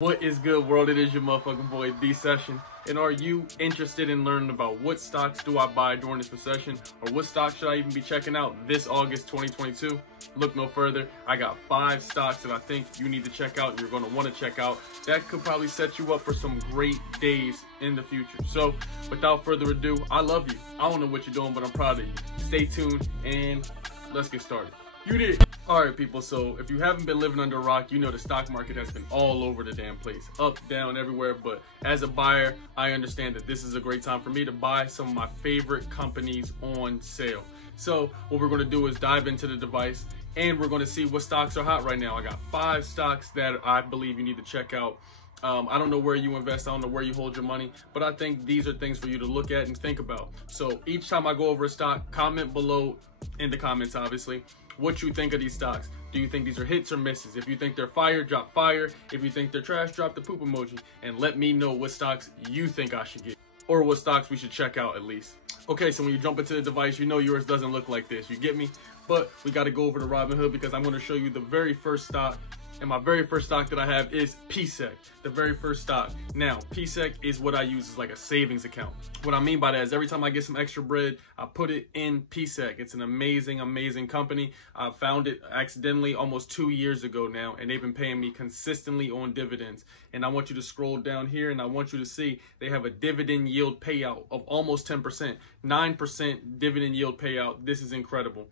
What is good, world? It is your motherfucking boy, Recession. And are you interested in learning about what stocks do I buy during this recession, or what stocks should I even be checking out this August 2022? Look no further. I got 5 stocks that I think you need to check out, you're going to want to check out. That could probably set you up for some great days in the future. So without further ado, I love you. I don't know what you're doing, but I'm proud of you. Stay tuned and let's get started. You did. All right, people, so if you haven't been living under a rock, you know the stock market has been all over the damn place, up, down, everywhere. But as a buyer, I understand that this is a great time for me to buy some of my favorite companies on sale. So what we're going to do is dive into the device and we're going to see what stocks are hot right now. I got 5 stocks that I believe you need to check out. I don't know where you invest, I don't know where you hold your money, but I think these are things for you to look at and think about. So each time I go over a stock, comment below in the comments, obviously, what you think of these stocks. Do you think these are hits or misses? If you think they're fire, drop fire. If you think they're trash, drop the poop emoji. And let me know what stocks you think I should get, or what stocks we should check out at least. Okay, so when you jump into the device, you know yours doesn't look like this, you get me? But we gotta go over to Robinhood because I'm gonna show you the very first stock. And my very first stock that I have is PSEC, the very first stock. Now, PSEC is what I use as like a savings account. What I mean by that is every time I get some extra bread, I put it in PSEC. It's an amazing, amazing company. I found it accidentally almost 2 years ago now, and they've been paying me consistently on dividends. And I want you to scroll down here and I want you to see they have a dividend yield payout of almost 10%, 9% dividend yield payout. This is incredible.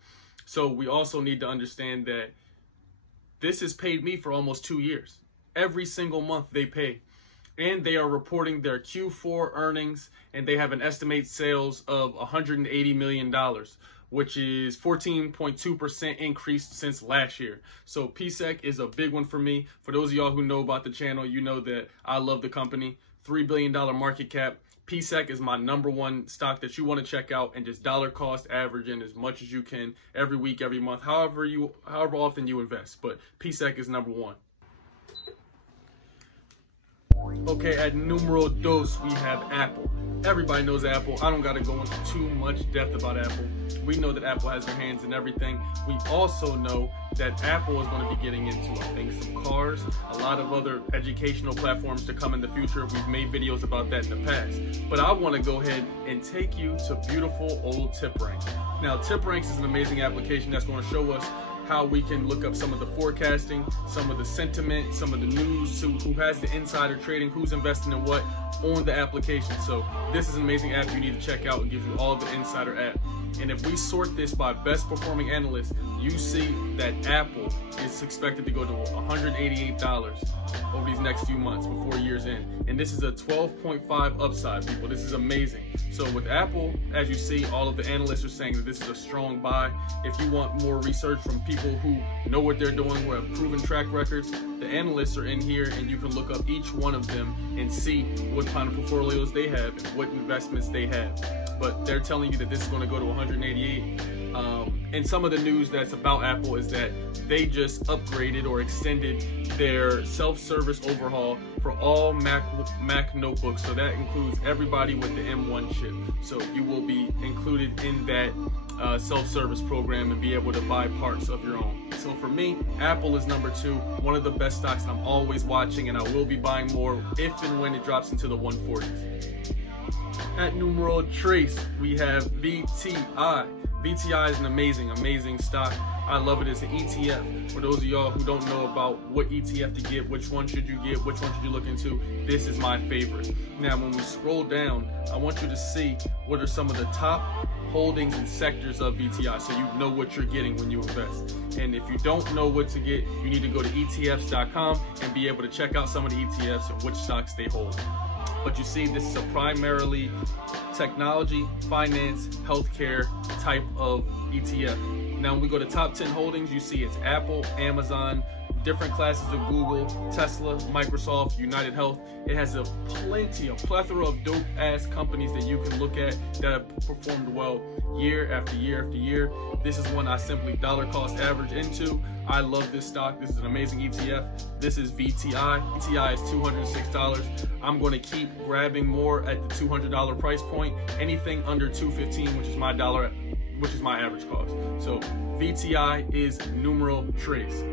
So we also need to understand that this has paid me for almost 2 years. Every single month they pay. And they are reporting their Q4 earnings, and they have an estimated sales of $180 million, which is 14.2% increase since last year. So PSEC is a big one for me. For those of y'all who know about the channel, you know that I love the company. $3 billion market cap. PSEC is my #1 stock that you want to check out, and just dollar cost averaging as much as you can every week, every month, however often you invest. But PSEC is #1. Okay, at numero dos, we have Apple. Everybody knows Apple. I don't got to go into too much depth about Apple. We know that Apple has their hands in everything. We also know that Apple is going to be getting into, I think, some cars, a lot of other educational platforms to come in the future. We've made videos about that in the past. But I want to go ahead and take you to beautiful old TipRanks. Now, TipRanks is an amazing application that's going to show us how we can look up some of the forecasting, some of the sentiment, some of the news, who has the insider trading, who's investing in what on the application. So this is an amazing app you need to check out. It gives you all the insider app. And if we sort this by best performing analysts, you see that Apple is expected to go to $188 over these next few months before year's end. And this is a 12.5 upside, people. This is amazing. So with Apple, as you see, all of the analysts are saying that this is a strong buy. If you want more research from people who know what they're doing, who have proven track records, the analysts are in here, and you can look up each one of them and see what kind of portfolios they have and what investments they have. But they're telling you that this is going to go to 188. And some of the news that's about Apple is that they just upgraded or extended their self-service overhaul for all Mac notebooks. So that includes everybody with the M1 chip. So you will be included in that self-service program and be able to buy parts of your own. So for me, Apple is #2, one of the best stocks that I'm always watching, and I will be buying more if and when it drops into the 140s. At numero 3, we have VTI. VTI is an amazing, amazing stock. I love it as an ETF. For those of y'all who don't know about what ETF to get, which one should you get, which one should you look into, this is my favorite. Now, when we scroll down, I want you to see what are some of the top holdings and sectors of VTI, so you know what you're getting when you invest. And if you don't know what to get, you need to go to ETFs.com and be able to check out some of the ETFs and which stocks they hold. But you see, this is a primarily technology, finance, healthcare type of ETF. Now, when we go to top 10 holdings, you see it's Apple, Amazon, different classes of Google, Tesla, Microsoft, United Health. It has a plethora of dope ass companies that you can look at that have performed well year after year after year. This is one I simply dollar cost average into. I love this stock. This is an amazing ETF. This is VTI. VTI is $206. I'm going to keep grabbing more at the $200 price point. Anything under $215, which is my which is my average cost. So VTI is numero tres.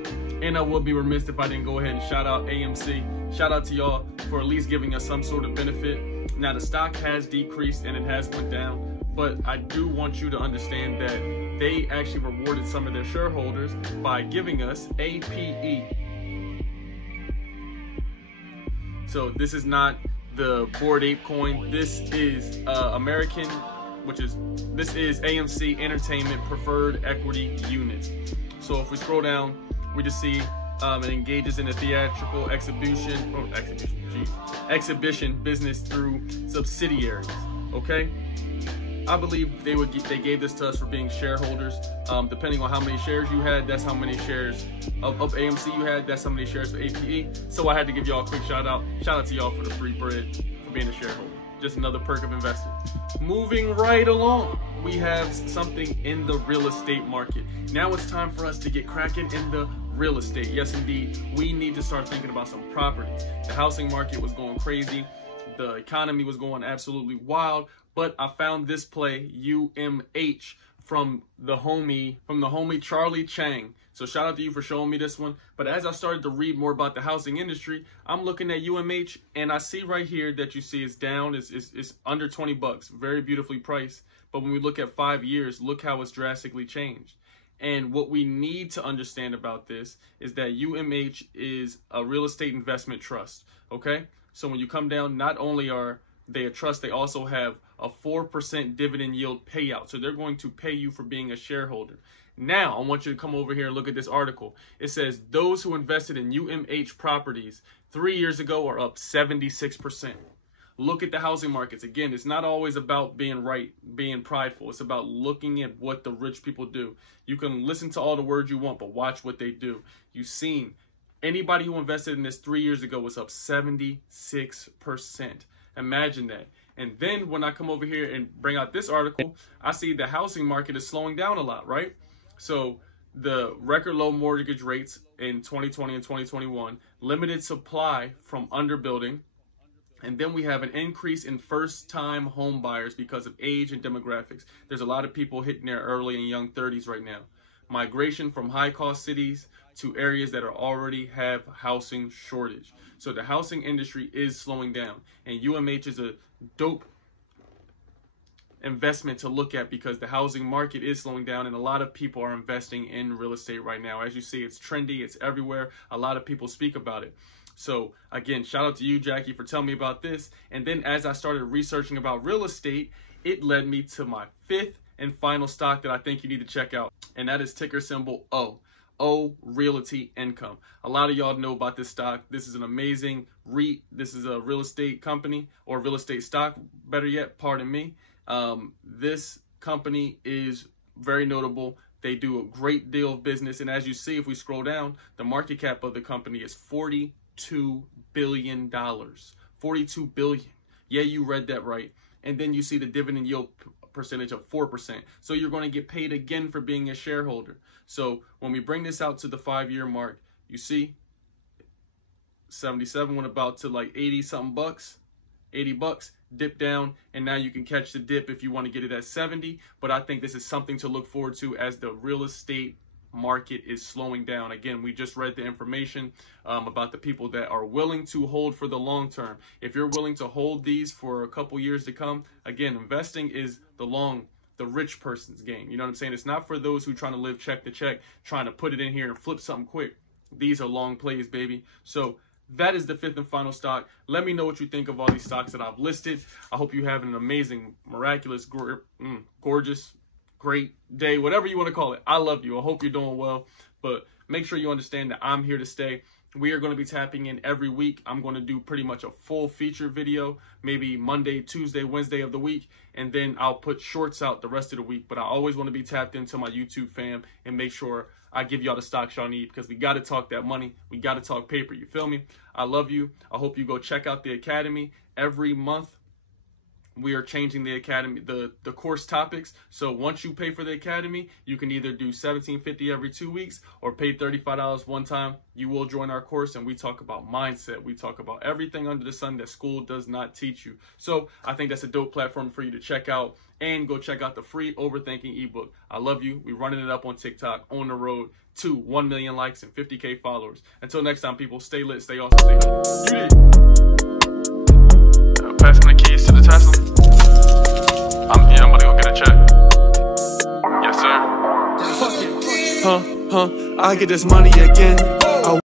And I would be remiss if I didn't go ahead and shout out AMC. Shout out to y'all for at least giving us some sort of benefit. Now the stock has decreased and it has went down, but I do want you to understand that they actually rewarded some of their shareholders by giving us APE. So this is not the Bored Ape coin. This is American, this is AMC Entertainment Preferred Equity Units. So if we scroll down, we just see it engages in a theatrical exhibition business through subsidiaries. Okay, I believe they gave this to us for being shareholders. Depending on how many shares you had, that's how many shares of AMC you had. That's how many shares of APE. So I had to give y'all a quick shout out. Shout out to y'all for the free bread for being a shareholder. Just another perk of investing. Moving right along, we have something in the real estate market. Now it's time for us to get cracking in the real estate. Yes, indeed, we need to start thinking about some properties. The housing market was going crazy. The economy was going absolutely wild. But I found this play, UMH, from the homie Charlie Chang. So shout out to you for showing me this one. But as I started to read more about the housing industry, I'm looking at UMH and I see right here that you see it's down, it's under 20 bucks, very beautifully priced. But when we look at 5 years, look how it's drastically changed. And what we need to understand about this is that UMH is a real estate investment trust, okay? So when you come down, not only are they a trust, they also have a 4% dividend yield payout. So they're going to pay you for being a shareholder. Now, I want you to come over here and look at this article. It says those who invested in UMH properties 3 years ago are up 76%. Look at the housing markets. Again, it's not always about being right, being prideful. It's about looking at what the rich people do. You can listen to all the words you want, but watch what they do. You've seen anybody who invested in this 3 years ago was up 76%. Imagine that. And then when I come over here and bring out this article, I see the housing market is slowing down a lot, right? So the record low mortgage rates in 2020 and 2021, limited supply from underbuilding, and then we have an increase in first-time home buyers because of age and demographics. There's a lot of people hitting their early and young 30s right now. Migration from high-cost cities to areas that already have housing shortage. So the housing industry is slowing down, and UMH is a dope investment to look at because the housing market is slowing down and a lot of people are investing in real estate right now. As you see, it's trendy, it's everywhere. A lot of people speak about it. So again, shout out to you, Jackie, for telling me about this. And then as I started researching about real estate, it led me to my fifth and final stock that I think you need to check out. And that is ticker symbol O. O Realty Income. A lot of y'all know about this stock. This is an amazing REIT. This is a real estate company, or real estate stock, better yet, pardon me. This company is very notable. They do a great deal of business. And as you see, if we scroll down, the market cap of the company is $42 billion. $42 billion. Yeah, you read that right. And then you see the dividend yield percentage of 4%. So you're going to get paid again for being a shareholder. So when we bring this out to the 5-year mark, you see 77 went about to like 80 something bucks, 80 bucks, dip down, and now you can catch the dip if you want to get it at 70. But I think this is something to look forward to as the real estate market is slowing down. Again, we just read the information about the people that are willing to hold for the long term. If you're willing to hold these for a couple years to come, again, investing is the rich person's game. You know what I'm saying? It's not for those who trying to live check to check, trying to put it in here and flip something quick. These are long plays, baby. So that is the fifth and final stock. Let me know what you think of all these stocks that I've listed. I hope you have an amazing, miraculous, gorgeous, great day, whatever you want to call it. I love you. I hope you're doing well. But make sure you understand that I'm here to stay. We are going to be tapping in every week. I'm going to do pretty much a full feature video, maybe Monday, Tuesday, Wednesday of the week, and then I'll put shorts out the rest of the week. But I always want to be tapped into my YouTube fam and make sure I give y'all the stocks y'all need, because we got to talk that money. We got to talk paper. You feel me? I love you. I hope you go check out the Academy every month. we are changing the academy, the course topics. So once you pay for the academy, you can either do $17.50 every 2 weeks or pay $35 one time. You will join our course, and we talk about mindset. We talk about everything under the sun that school does not teach you. So I think that's a dope platform for you to check out, and go check out the free Overthinking ebook. I love you. We're running it up on TikTok, on the road to 1 million likes and 50K followers. Until next time, people, stay lit, stay awesome, stay healthy. Passing the keys to the Tesla. I'm about to go get a check. Yes, sir. I get this money again.